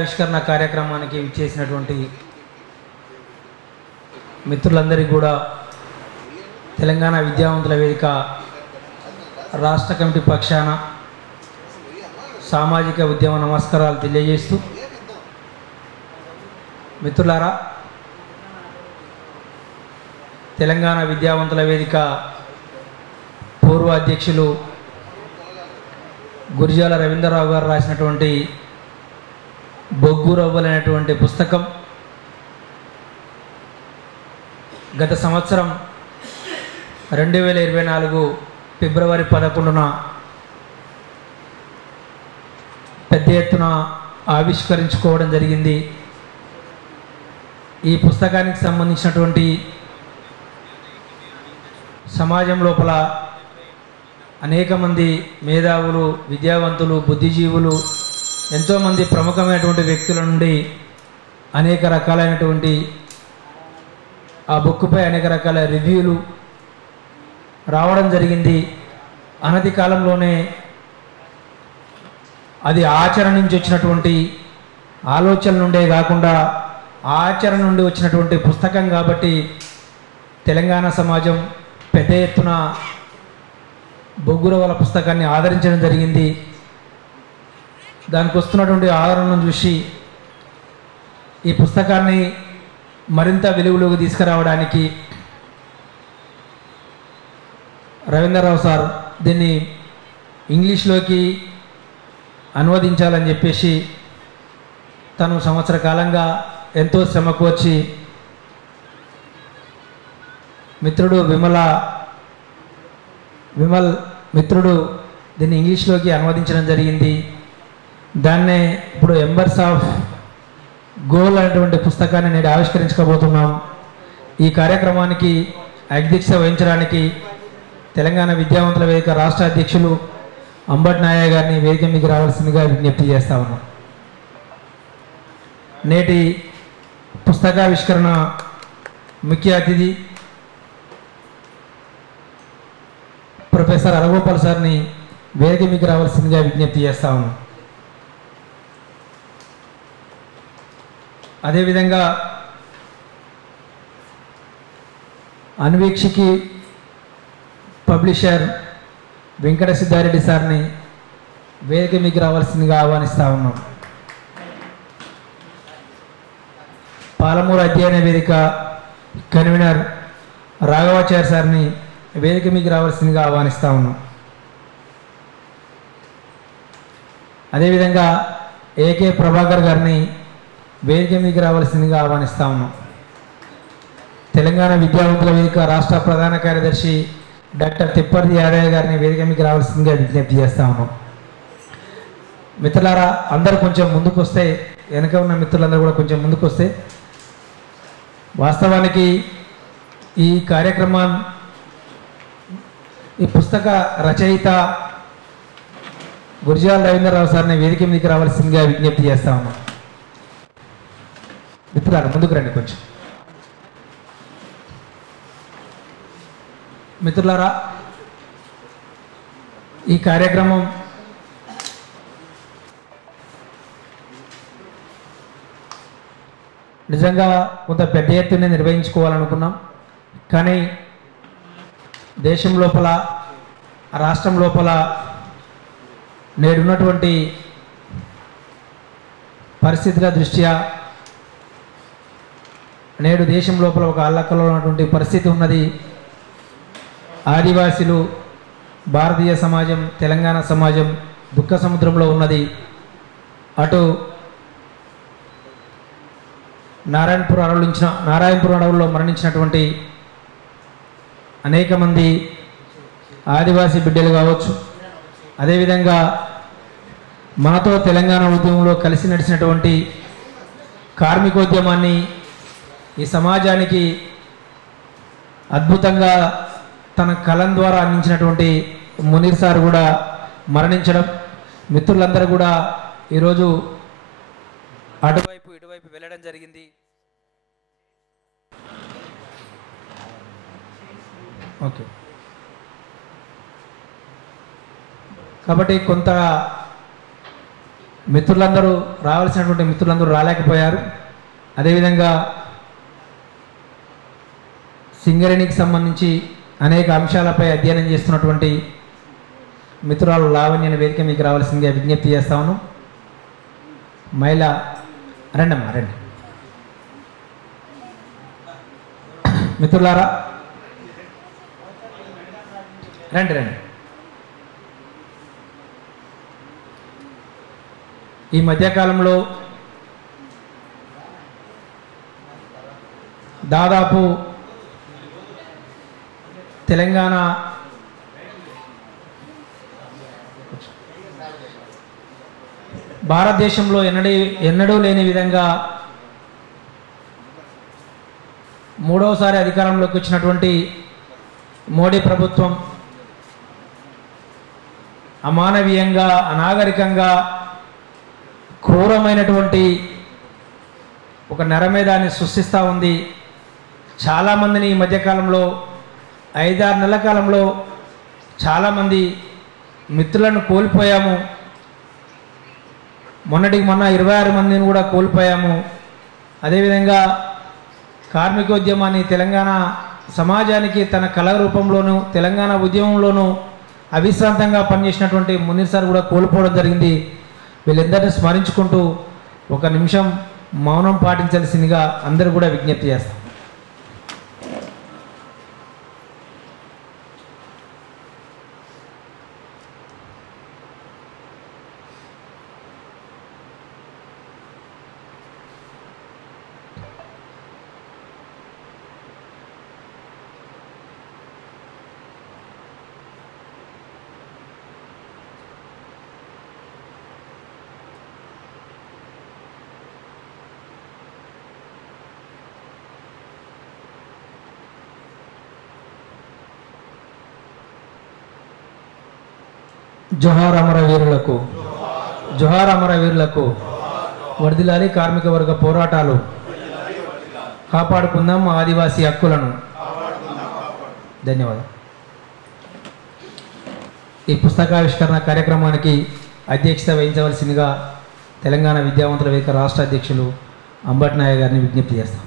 ఆవిష్కరణ కార్యక్రమానికి విచ్చేసినటువంటి మిత్రులందరికీ కూడా తెలంగాణ విద్యావంతుల వేదిక రాష్ట్ర కమిటీ పక్షాన సామాజిక ఉద్యమ నమస్కారాలు తెలియజేస్తూ, మిత్రులారా, తెలంగాణ విద్యావంతుల వేదిక పూర్వ అధ్యక్షులు గురిజాల రవీంద్రరావు గారు రాసినటువంటి బొగ్గు రవ్వలు అనేటువంటి పుస్తకం గత సంవత్సరం 2024 ఫిబ్రవరి 11న పెద్ద ఎత్తున ఆవిష్కరించుకోవడం జరిగింది. ఈ పుస్తకానికి సంబంధించినటువంటి సమాజం లోపల అనేక మంది మేధావులు, విద్యావంతులు, బుద్ధిజీవులు, ఎంతోమంది ప్రముఖమైనటువంటి వ్యక్తుల నుండి అనేక రకాలైనటువంటి ఆ బుక్పై అనేక రకాల రివ్యూలు రావడం జరిగింది. అనతి కాలంలోనే అది ఆచరణ నుంచి వచ్చినటువంటి ఆలోచన నుండే కాకుండా ఆచరణ నుండి వచ్చినటువంటి పుస్తకం కాబట్టి తెలంగాణ సమాజం పెద్ద ఎత్తున బొగ్గురవ్వల పుస్తకాన్ని ఆదరించడం జరిగింది. దానికి వస్తున్నటువంటి ఆదరణను చూసి ఈ పుస్తకాన్ని మరింత వెలుగులోకి తీసుకురావడానికి రవీంద్రరావు సార్ దీన్ని ఇంగ్లీష్లోకి అనువదించాలని చెప్పేసి తను సంవత్సర కాలంగా ఎంతో శ్రమకు వచ్చి మిత్రుడు విమల్ మిత్రుడు దీన్ని ఇంగ్లీష్లోకి అనువదించడం జరిగింది. దాన్నే ఇప్పుడు ఎంబర్స్ ఆఫ్ గోల్ అనేటువంటి పుస్తకాన్ని నేడు ఆవిష్కరించకపోతున్నాం. ఈ కార్యక్రమానికి అధ్యక్షత వహించడానికి తెలంగాణ విద్యావంతుల వేదిక రాష్ట్ర అధ్యక్షులు అంబటి నాయక్ గారిని వేదిక మీకు రావాల్సిందిగా విజ్ఞప్తి చేస్తా ఉన్నాం. నేటి పుస్తకావిష్కరణ ముఖ్య అతిథి ప్రొఫెసర్ అరగోపాల్ సార్ని వేదిక మీకు రావాల్సిందిగా విజ్ఞప్తి చేస్తా ఉన్నాం. అదేవిధంగా అన్వీక్షికి పబ్లిషర్ వెంకట సిద్ధారెడ్డి సార్ని వేదిక మీకు రావాల్సిందిగా ఆహ్వానిస్తూ ఉన్నాం. పాలమూరు అధ్యయన వేదిక కన్వీనర్ రాఘవాచార్య సార్ని వేదిక మీకు రావాల్సిందిగా ఆహ్వానిస్తూ ఉన్నాం. అదేవిధంగా ఏకే ప్రభాకర్ గారిని వేదిక మీకు రావాల్సిందిగా ఆహ్వానిస్తూ ఉన్నాం. తెలంగాణ విద్యావంతుల వేదిక రాష్ట్ర ప్రధాన కార్యదర్శి డాక్టర్ తిప్పర్తి యాదయ్య గారిని వేదిక మీకు రావాల్సిందిగా విజ్ఞప్తి చేస్తూ ఉన్నాం. మిత్రులారా, అందరూ కొంచెం ముందుకు వస్తే, వెనక ఉన్న మిత్రులందరూ కూడా కొంచెం ముందుకు వస్తే, వాస్తవానికి ఈ కార్యక్రమం ఈ పుస్తక రచయిత గురిజాల రవీంద్రరావు సార్ని వేదిక మీదకి రావాల్సిందిగా విజ్ఞప్తి చేస్తా ఉన్నాం. మిత్రులారా, ముందుకు రండి కొంచెం. మిత్రులారా, ఈ కార్యక్రమం నిజంగా కొంత పెద్ద ఎత్తున నిర్వహించుకోవాలనుకున్నాం. కానీ దేశం లోపల, రాష్ట్రం లోపల నేడున్నటువంటి పరిస్థితుల దృష్ట్యా నేడు దేశం లోపల ఒక అల్లకల్లో ఉన్నటువంటి పరిస్థితి ఉన్నది. ఆదివాసీలు, భారతీయ సమాజం, తెలంగాణ సమాజం దుఃఖ సముద్రంలో ఉన్నది. అటు నారాయణపూర్ అడవుల్లో మరణించినటువంటి అనేక మంది ఆదివాసీ బిడ్డలు కావచ్చు, అదేవిధంగా మనతో తెలంగాణ ఉద్యమంలో కలిసి నడిచినటువంటి కార్మికోద్యమాన్ని ఈ సమాజానికి అద్భుతంగా తన కలం ద్వారా అందించినటువంటి మునీర్ సార్ కూడా మరణించడం, మిత్రులందరూ కూడా ఈరోజు అటువైపు ఇటువైపు వెళ్ళడం జరిగింది. ఓకే, కాబట్టి కొంత మిత్రులందరూ రావాల్సినటువంటి మిత్రులందరూ రాలేకపోయారు. అదేవిధంగా సింగరేణికి సంబంధించి అనేక అంశాలపై అధ్యయనం చేస్తున్నటువంటి మిత్రురాలు లావణ్యని వేదిక మీకు రావాల్సిందిగా విజ్ఞప్తి చేస్తాను. మహిళ రండమ్మా రండి. మిత్రులారా రండి రండి. ఈ మధ్యకాలంలో దాదాపు తెలంగాణ భారతదేశంలో ఎన్నడూ లేని విధంగా మూడవసారి అధికారంలోకి వచ్చినటువంటి మోడీ ప్రభుత్వం అమానవీయంగా, అనాగరికంగా, క్రూరమైనటువంటి ఒక నరమేధాన్ని సృష్టిస్తూ ఉంది. చాలామందిని ఈ మధ్యకాలంలో 5-6 నెలల కాలంలో చాలామంది మిత్రులను కోల్పోయాము. మొన్నటికి మొన్న 26 మందిని కూడా కోల్పోయాము. అదేవిధంగా కార్మికోద్యమాన్ని తెలంగాణ సమాజానికి తన కళ రూపంలోనూ తెలంగాణ ఉద్యమంలోనూ అవిశ్రాంతంగా పనిచేసినటువంటి మునీర్ సార్ కూడా కోల్పోవడం జరిగింది. వీళ్ళందరినీ స్మరించుకుంటూ ఒక నిమిషం మౌనం పాటించాల్సిందిగా అందరూ కూడా విజ్ఞప్తి చేస్తాం. జోహార్ అమరవీరులకు, జోహార్ అమరవీరులకు. వర్ధిల్లాలి కార్మిక వర్గ పోరాటాలు, కాపాడుకుందాం ఆదివాసీ హక్కులను. ధన్యవాదాలు. ఈ పుస్తకావిష్కరణ కార్యక్రమానికి అధ్యక్షత వహించవలసిందిగా తెలంగాణ విద్యావంతుల వేదిక రాష్ట్ర అధ్యక్షులు అంబటి నాయక్ గారిని విజ్ఞప్తి చేస్తాం.